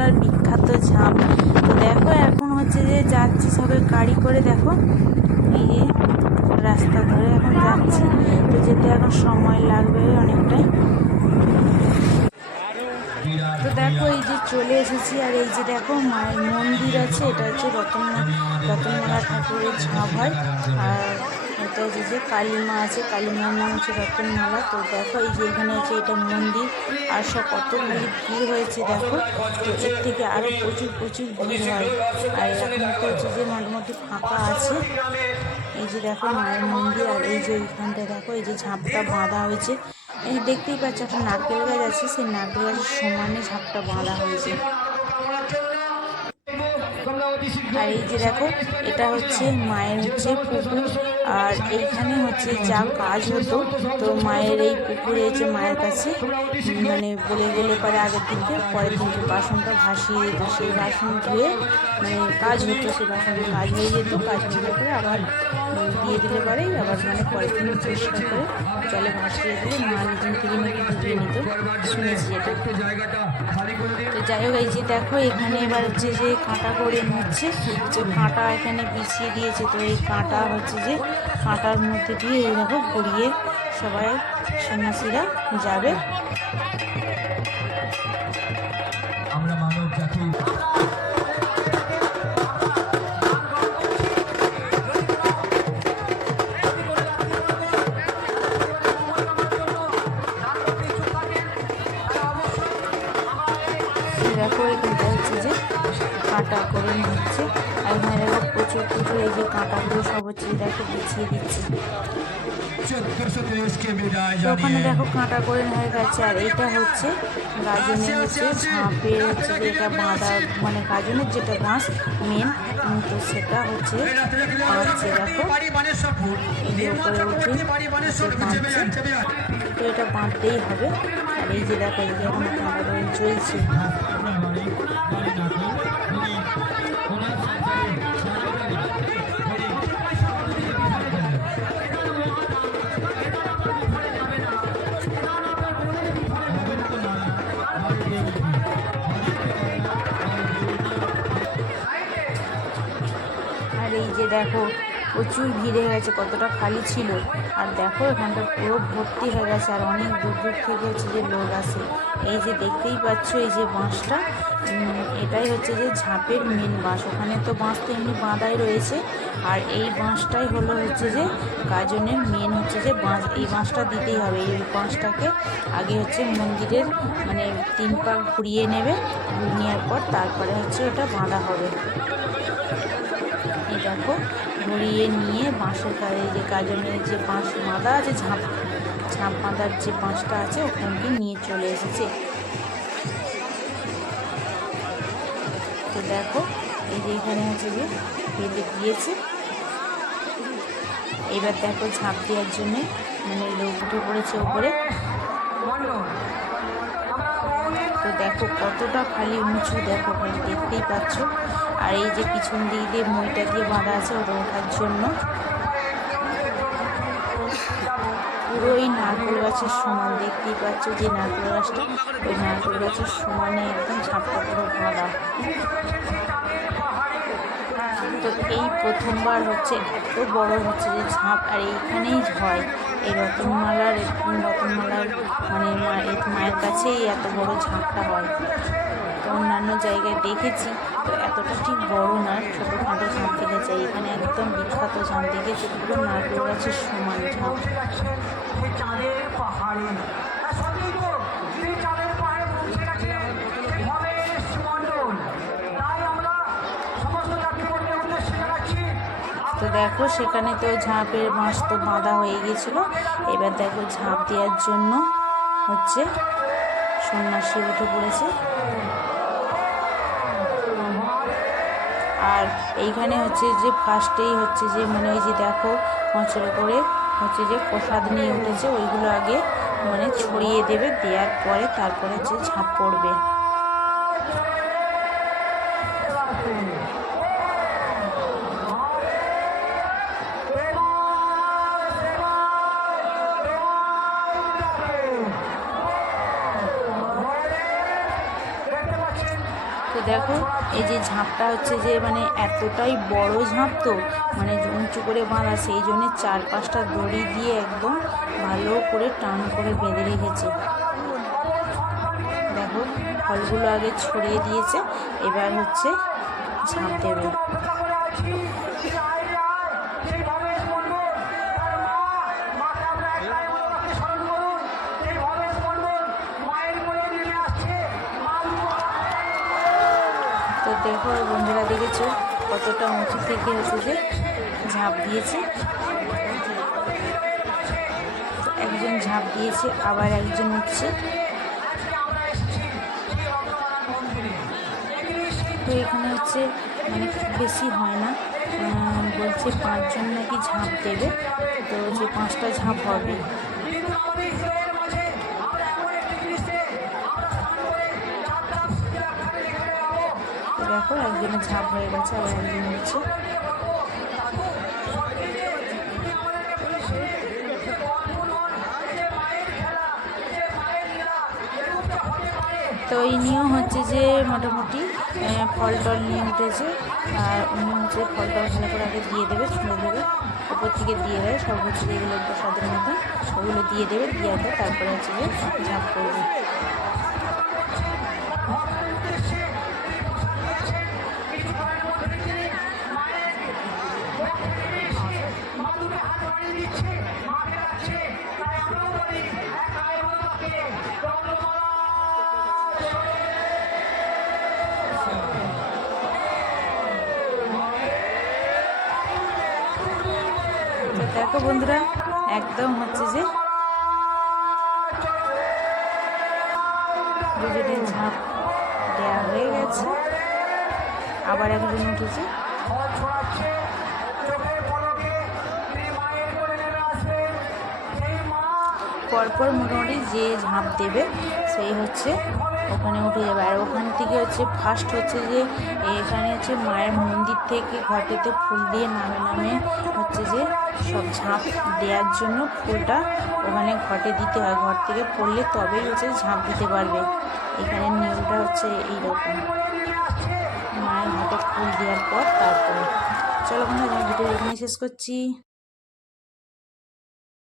রতনমালার বিখ্যাত ঝাঁপ। তো দেখো এখন হচ্ছে যে যাচ্ছি সবাই গাড়ি করে, দেখো এই যে রাস্তা ধরে এখন যাচ্ছি। তো যেতে এখন সময় লাগবে অনেকটাই। তো দেখো এই যে চলে এসেছি, আর এই যে দেখো মায়ের মন্দির আছে, এটা হচ্ছে রতনমালা ঠাকুরের ঝাঁপ হয়। আর এটা হচ্ছে যে কালীমা আছে, কালীমার নাম হচ্ছে রতনমালা। তো দেখো এই যে এখানে হচ্ছে এটা মন্দির, আর সব কত ভিড় হয়েছে দেখো। তো এর থেকে আরও প্রচুর প্রচুর ভিড় হয়। আর এখন তো হচ্ছে যে মোটামুটি ফাঁকা আছে। এই যে দেখো মায়ের মন্দির, আর এই যে এইখানটায় দেখো এই যে ঝাঁপটা বাঁধা হয়েছে। এই দেখতেই পাচ্ছ একটা নারকেল গাছ আছে, সেই নারকেল গাছের সমানে ঝাঁপটা বাঁধা হয়েছে। আর এই যে দেখো এটা হচ্ছে মায়ের হচ্ছে পুকুর, আর এইখানে হচ্ছে যা কাজ হতো, তো মায়ের এই পুকুরে হচ্ছে মায়ের কাছে মানে বলে গেলে পরে আগের দিনকে পরের দিনকে বাসনটা ভাসিয়ে দিত, সেই বাসন ধুয়ে মানে কাজ হতো, সেই বাসনের কাজ হয়ে যেত, কাজ হয়ে পরে আবার দিয়ে দিলে পরেই আবার মানে পরের দিন পরিষ্কার করে জলে ভাসিয়ে দিলে মা নিজের থেকে নাকি ধুয়ে নিত, শুনেছি এটা। তো যাই হোক এই যে দেখো এখানে এবার হচ্ছে যে কাঁটা করে নিচ্ছে, যে কাঁটা এখানে বিছিয়ে দিয়েছে। তো এই কাঁটা হচ্ছে যে কাঁটার মধ্যে দিয়ে এই দেখো ঘুরিয়ে সবাই সন্ন্যাসীরা যাবে। আমরা মানব জাতি দেখো এখানটা হচ্ছে যে কাঁটা করে নিচ্ছে, আর এখানে দেখো প্রচুর প্রচুর এই যে কাঁটাগুলো সব হচ্ছে দেখো বিছিয়ে দিচ্ছে। ওখানে দেখো কাঁটা করে হয়ে গেছে। আর এটা হচ্ছে গাজনের হচ্ছে ঝাঁপের হচ্ছে যে এটা বাঁধা মানে গাজনের যেটা বাঁশ মেন, তো সেটা হচ্ছে বাঁধছে দেখো এই উপরে উঠে বাঁধছে। তো এটা বাঁধতেই হবে। আর এই যে দেখো এই যে এখন কাঁটা করে চলছে। আর এই যে দেখো প্রচুর ভিড় হয়ে গেছে, কতটা খালি ছিল। আর দেখো এখানটা পুরো ভর্তি হয়ে গেছে, আর অনেক দূর দূর থেকে হচ্ছে যে লোক আসে। এই যে দেখতেই পাচ্ছ এই যে বাঁশটা, এটাই হচ্ছে যে ঝাঁপের মেন বাঁশ। ওখানে তো বাঁশ তো এমনি বাঁধাই রয়েছে, আর এই বাঁশটাই হলো হচ্ছে যে গাজনের মেন হচ্ছে যে বাঁশ। এই বাঁশটা দিতেই হবে। এই বাঁশটাকে আগে হচ্ছে মন্দিরের মানে 3 পাক ঘুরিয়ে নেবে, ঘুরিয়ে নেওয়ার পর তারপরে হচ্ছে ওটা বাঁধা হবে। এই দেখো ঘুরিয়ে নিয়ে বাঁশের কাজে যে গাজনের যে বাঁশ বাঁধা আছে, ঝাঁপ বাঁধার যে বাঁশটা আছে ওখানকে নিয়ে চলে এসেছে। তো দেখো এই যে এখানে হচ্ছে যে বেঁধে দিয়েছে। এবার দেখো ঝাঁপ দেওয়ার জন্যে মানে লোক উঠে পড়েছে ওপরে। তো দেখো কতটা খালি উঁচু, দেখো খালি দেখতেই পাচ্ছ। আর এই যে পিছন দিক দিয়ে মইটা দিয়ে বাঁধা আছে ওটা ওঠার জন্য। পুরোই নারকেল গাছের সমান, দেখতেই পাচ্ছ যে নারকেল গাছটা, ওই নারকেল গাছের সমানে একদম ঝাঁপটা পুরো বাঁধা। তো এই প্রথমবার হচ্ছে এত বড় হচ্ছে যে ঝাঁপ, আর এইখানেই হয় এই রতনমালার মানে মায়ের কাছেই এত বড় ঝাঁপটা হয়। তো অন্যান্য জায়গায় দেখেছি, তো এতটা ঠিক বড় না, ছোটোখাটো ঝাঁপ দেখেছে। এখানে একদম বিখ্যাত ঝাঁপ দেখেছি, পুরো নারকেল গাছের সমান ঝাঁপ। তো দেখো সেখানে তো ঝাঁপের বাঁশ তো বাঁধা হয়ে গেছিলো। এবার দেখো ঝাঁপ দেওয়ার জন্য হচ্ছে সন্ন্যাসী উঠে পড়েছে। আর এইখানে হচ্ছে যে ফার্স্টেই হচ্ছে যে মানে ওই যে দেখো মচড়ে করে হচ্ছে যে প্রসাদ নিয়ে উঠেছে, ওইগুলো আগে মানে ছড়িয়ে দেবে, দেওয়ার পরে তারপরে হচ্ছে ঝাঁপ পড়বে। তো দেখো এই যে ঝাঁপটা হচ্ছে যে মানে এতটাই বড় ঝাঁপ, তো মানে উঁচু করে বাঁধা, সেই জন্য 4-5টা দড়ি দিয়ে একদম ভালো করে টান করে বেঁধে রেখেছে। দেখো ফলগুলো আগে ছড়িয়ে দিয়েছে, এবার হচ্ছে ঝাঁপ দেবে। তো দেখো বন্ধুরা, দেখেছো কতটা উঁচু থেকে হচ্ছে যে ঝাঁপ দিয়েছে। একজন ঝাঁপ দিয়েছে, আবার একজন উঠছে। তো এখানে হচ্ছে মানে খুব বেশি হয় না, বলছে 5 জন নাকি ঝাঁপ দেবে, তো যে 5টা ঝাঁপ হবে। দেখো একজনের ঝাঁপ হয়ে গেছে, আবার একজন হচ্ছে। তো এই নিয়েও হচ্ছে যে মোটামুটি ফল টল নিয়ে উঠেছে, আর উনি হচ্ছে ফল টল ভালো করে আগে দিয়ে দেবে, ছুঁড়ে দেবে, উপর থেকে দিয়ে দেয় সব হচ্ছে যেগুলো প্রসাদের মতন ওগুলো দিয়ে দেবে, দিয়ে দেয়, তারপরে হচ্ছে যে ঝাঁপ করবে। তো দেখো বন্ধুরা, একদম হচ্ছে যে দুজনের ঝাঁপ দেওয়া হয়ে গেছে, আবার একজন উঠেছে। পরপর মোটামুটি যে ঝাঁপ দেবে সেই হচ্ছে ওখানে উঠে যাবে। আর ওখান থেকে হচ্ছে ফার্স্ট হচ্ছে যে এখানে হচ্ছে মায়ের মন্দির থেকে ঘটেতে ফুল দিয়ে নামে নামে হচ্ছে যে সব ঝাঁপ দেওয়ার জন্য ফুলটা ওখানে ঘটে দিতে হয়, ঘর থেকে পড়লে তবেই হচ্ছে ঝাঁপ দিতে পারবে। এখানে নিয়মটা হচ্ছে এইরকম, মায়ের ঘটে ফুল দেওয়ার পর তারপরে। চলো বন্ধুরা, আমি ভিডিও এখানে শেষ করছি।